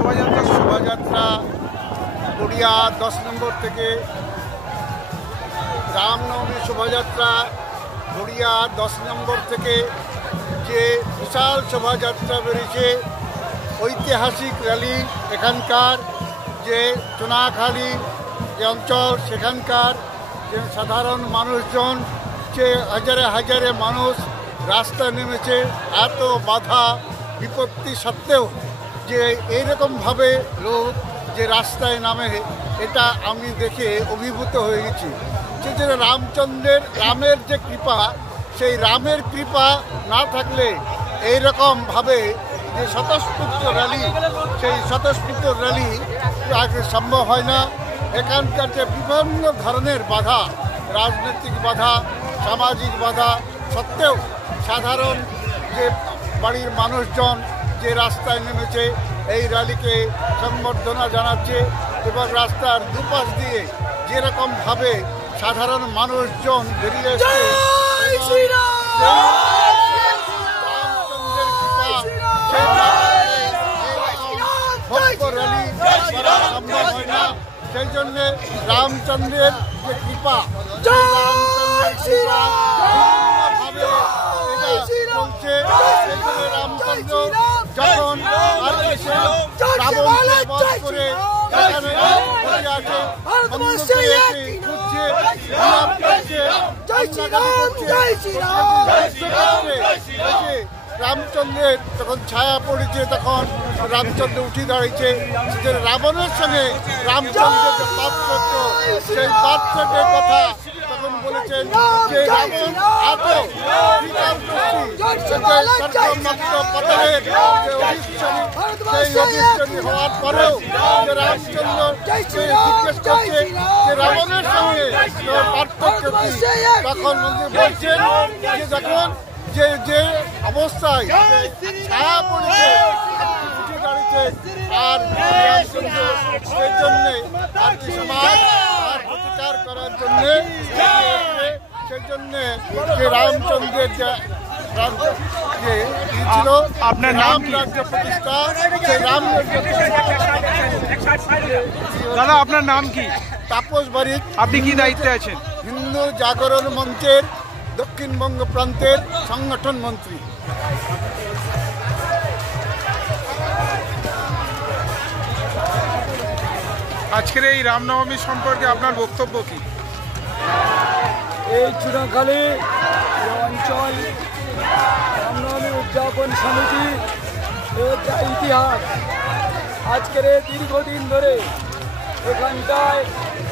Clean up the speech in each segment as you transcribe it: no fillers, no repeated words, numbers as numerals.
শোভাযাত্রা গড়িয়া 10 নম্বর থেকে রামনবমী শোভাযাত্রা গড়িয়া 10 নম্বর থেকে যে বিশাল শোভাযাত্রা বেরিয়েছে, ঐতিহাসিক র্যালি, এখানকার যে চুনাখালী যে অঞ্চল সেখানকার যে সাধারণ মানুষজন, যে হাজারে হাজারে মানুষ রাস্তায় নেমেছে, এত বাধা বিপত্তি সত্ত্বেও যে এইরকমভাবে লোক যে রাস্তায় নামে, এটা আমি দেখে অভিভূত হয়ে গেছি। যে রামের যে কৃপা, সেই রামের কৃপা না থাকলে এইরকমভাবে যে স্বতঃস্ফূর্ত র্যালি, সেই স্বতঃস্ফূর্ত র্যালি সম্ভব হয় না। এখানকার যে বিভিন্ন ধরনের বাধা, রাজনৈতিক বাধা, সামাজিক বাধা সত্ত্বেও সাধারণ যে বাড়ির মানুষজন যে রাস্তায় নেমেছে, এই র্যালিকে সংবর্ধনা জানাচ্ছে এবং রাস্তার দুপাশ দিয়ে যেরকমভাবে সাধারণ মানুষজন বেরিয়ে এসছে, র্যালি করা সম্ভব হয় না। সেই জন্যে রামচন্দ্রের যে কৃপা, চলছে। রামচন্দ্র যখন রাবণকে বধ করে সেখানে রামচন্দ্রের যখন ছায়া পড়েছে, তখন রামচন্দ্র উঠে দাঁড়িয়েছে। রাবণের সঙ্গে রামচন্দ্রের যে পার্থক্য, সেই পার্থক্যের কথা তখন বলেছেন যে রাবণ এত হওয়ার পরেও যে রামচন্দ্র জিজ্ঞেস করছে যে রাবণের সঙ্গে পার্থক্য কি, তখন মন্দির বলছেন যে যখন যে অবস্থায় ছায়া পড়েছে উঠে দাঁড়িয়েছে, আর সেই জন্যে আর কি সমাজ আর প্রতিকার করার জন্যে, সেই জন্যে যে রামচন্দ্রের যে ছিল আপনার রাম রাজ্য প্রতিষ্ঠা, সেই রাম রাজ্য দাদা আপনার নাম কি? তাপস বারিক। আপনি কি দায়িত্বে আছেন? হিন্দু জাগরণ মঞ্চের দক্ষিণবঙ্গ প্রান্তের সংগঠন মন্ত্রী। আজকের এই রামনবমী সম্পর্কে আপনার বক্তব্য কি? এই চুনাখালী অঞ্চল রামনবমী উদযাপন সমিতি একটা ইতিহাস। আজকের দীর্ঘদিন ধরে এখানটায়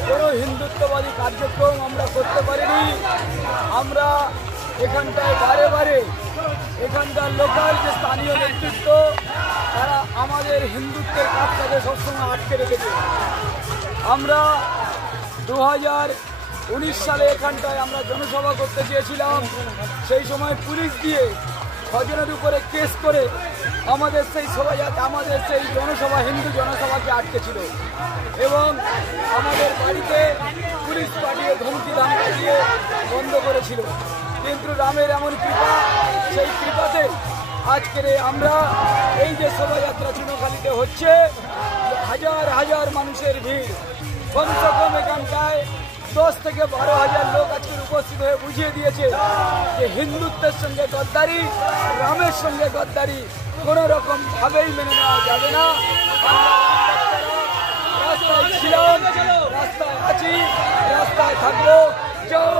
কোনো হিন্দুত্ববাদী কার্যক্রম আমরা করতে পারিনি। আমরা এখানটায় বারে বারে এখানকার লোকাল যে স্থানীয় নেতৃত্ব, তারা আমাদের হিন্দুত্বের কাজটাকে সবসময় আটকে রেখেছে। আমরা 2019 সালে এখানটায় আমরা জনসভা করতে চেয়েছিলাম। সেই সময় পুলিশ দিয়ে স্বজনের উপরে কেস করে আমাদের সেই শোভাযাত্রা, আমাদের সেই জনসভা, হিন্দু জনসভাকে আটকেছিল এবং আমাদের বাড়িতে পুলিশ পাঠিয়ে ধমকি ধামকি দিয়ে বন্ধ করেছিল। কিন্তু রামের এমন কৃপা, সেই কৃপাতে আজকের আমরা এই যে শোভাযাত্রা চুনাখালীতে হচ্ছে, হাজার হাজার মানুষের ভিড়, কমসে কম এখানটায় 10 থেকে 12,000 লোক আজকের উপস্থিত হয়ে বুঝিয়ে দিয়েছে যে হিন্দুত্বের সঙ্গে গদ্দারি, রামের সঙ্গে গদ্দারি কোনো রকম ভাবেই মেনে নেওয়া যাবে না। রাস্তায় ছিলাম, রাস্তায় আছি, রাস্তায় থাকবো। জয়